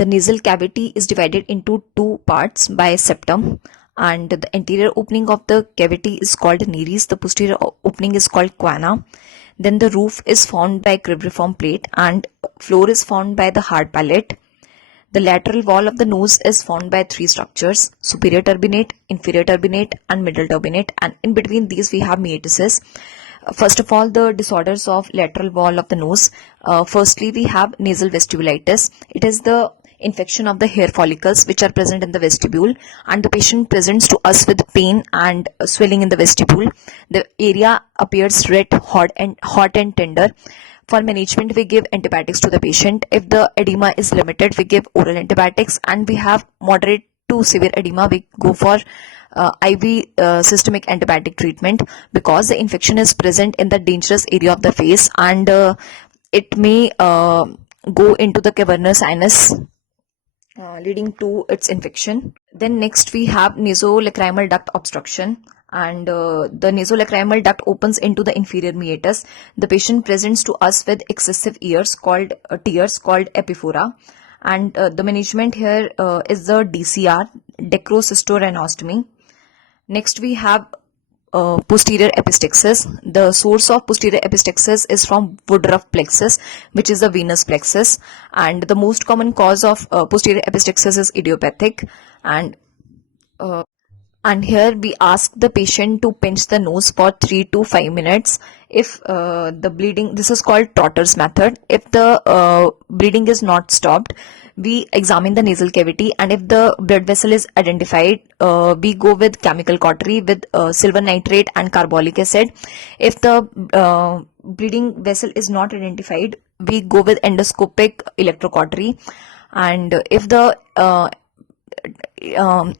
The nasal cavity is divided into two parts by septum, and the anterior opening of the cavity is called nares. The posterior opening is called quana. Then the roof is formed by cribriform plate and floor is formed by the hard palate. The lateral wall of the nose is formed by three structures: superior turbinate, inferior turbinate, and middle turbinate, and in between these we have meatus. First of all, the disorders of lateral wall of the nose. Firstly, we have nasal vestibulitis. It is the infection of the hair follicles which are present in the vestibule, and the patient presents to us with pain and swelling in the vestibule. The area appears red, hot and tender. For management, we give antibiotics to the patient. If the edema is limited, we give oral antibiotics, and we have moderate to severe edema, we go for IV systemic antibiotic treatment, because the infection is present in the dangerous area of the face, and it may go into the cavernous sinus, leading to its infection. Then next we have nasolacrimal duct obstruction, and the nasolacrimal duct opens into the inferior meatus. The patient presents to us with excessive tears called epiphora, and the management here is the DCR, decrocystorhinostomy. Next we have posterior epistaxis. The source of posterior epistaxis is from Woodruff plexus, which is the venous plexus, and the most common cause of posterior epistaxis is idiopathic. And here we ask the patient to pinch the nose for 3 to 5 minutes. If the bleeding, this is called Trotter's method. If the bleeding is not stopped, we examine the nasal cavity, and if the blood vessel is identified, we go with chemical cautery with silver nitrate and carbolic acid. If the bleeding vessel is not identified, we go with endoscopic electrocautery, and if the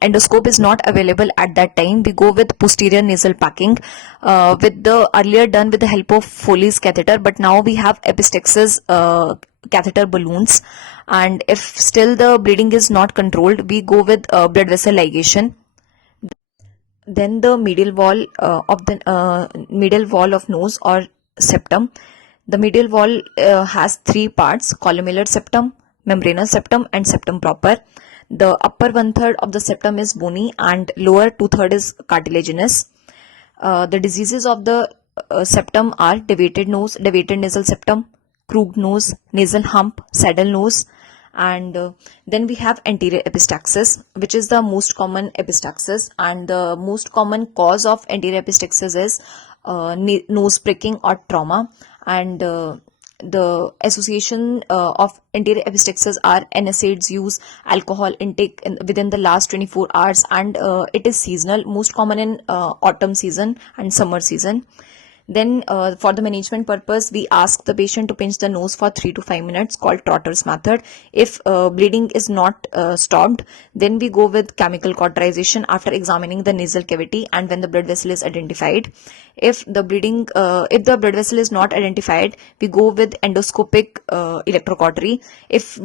endoscope is not available at that time, we go with posterior nasal packing, with the earlier done with the help of Foley's catheter, but now we have epistaxis catheter balloons. And if still the bleeding is not controlled, we go with blood vessel ligation. Then the medial wall of nose or septum. The medial wall has three parts: columnar septum, membranous septum, and septum proper. The upper 1/3 of the septum is bony and lower 2/3 is cartilaginous. The diseases of the septum are deviated nose, deviated nasal septum, crooked nose, nasal hump, saddle nose, and then we have anterior epistaxis, which is the most common epistaxis, and the most common cause of anterior epistaxis is nose pricking or trauma, and the association of anterior epistaxis are NSAIDs use, alcohol intake within the last 24 hours, and it is seasonal, most common in autumn season and summer season. Then for the management purpose, we ask the patient to pinch the nose for 3 to 5 minutes, called Trotter's method. If bleeding is not stopped, then we go with chemical cauterization after examining the nasal cavity and when the blood vessel is identified. If the blood vessel is not identified, we go with endoscopic electrocautery. If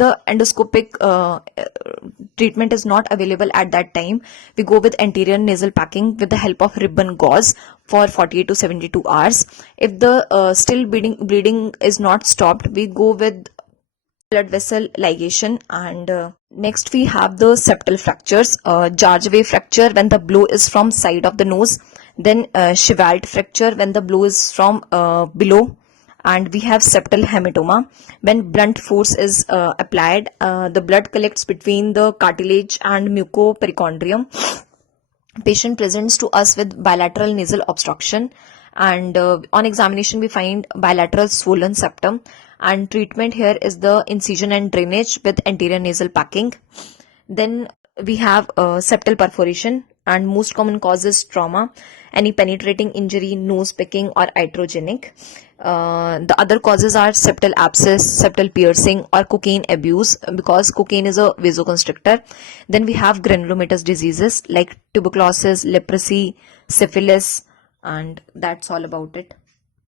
the endoscopic treatment is not available at that time, we go with anterior nasal packing with the help of ribbon gauze for 48 to 72 hours. If the still bleeding is not stopped, we go with blood vessel ligation. And next we have the septal fractures. Jargeway fracture when the blow is from side of the nose, then Shevalt fracture when the blow is from below, and we have septal hematoma when blunt force is applied. The blood collects between the cartilage and mucoperichondrium. Patient presents to us with bilateral nasal obstruction, and on examination we find bilateral swollen septum, and treatment here is the incision and drainage with anterior nasal packing. Then we have septal perforation, and most common cause is trauma, any penetrating injury, nose picking, or iatrogenic. The other causes are septal abscess, septal piercing, or cocaine abuse, because cocaine is a vasoconstrictor. Then we have granulomatous diseases like tuberculosis, leprosy, syphilis, and that's all about it.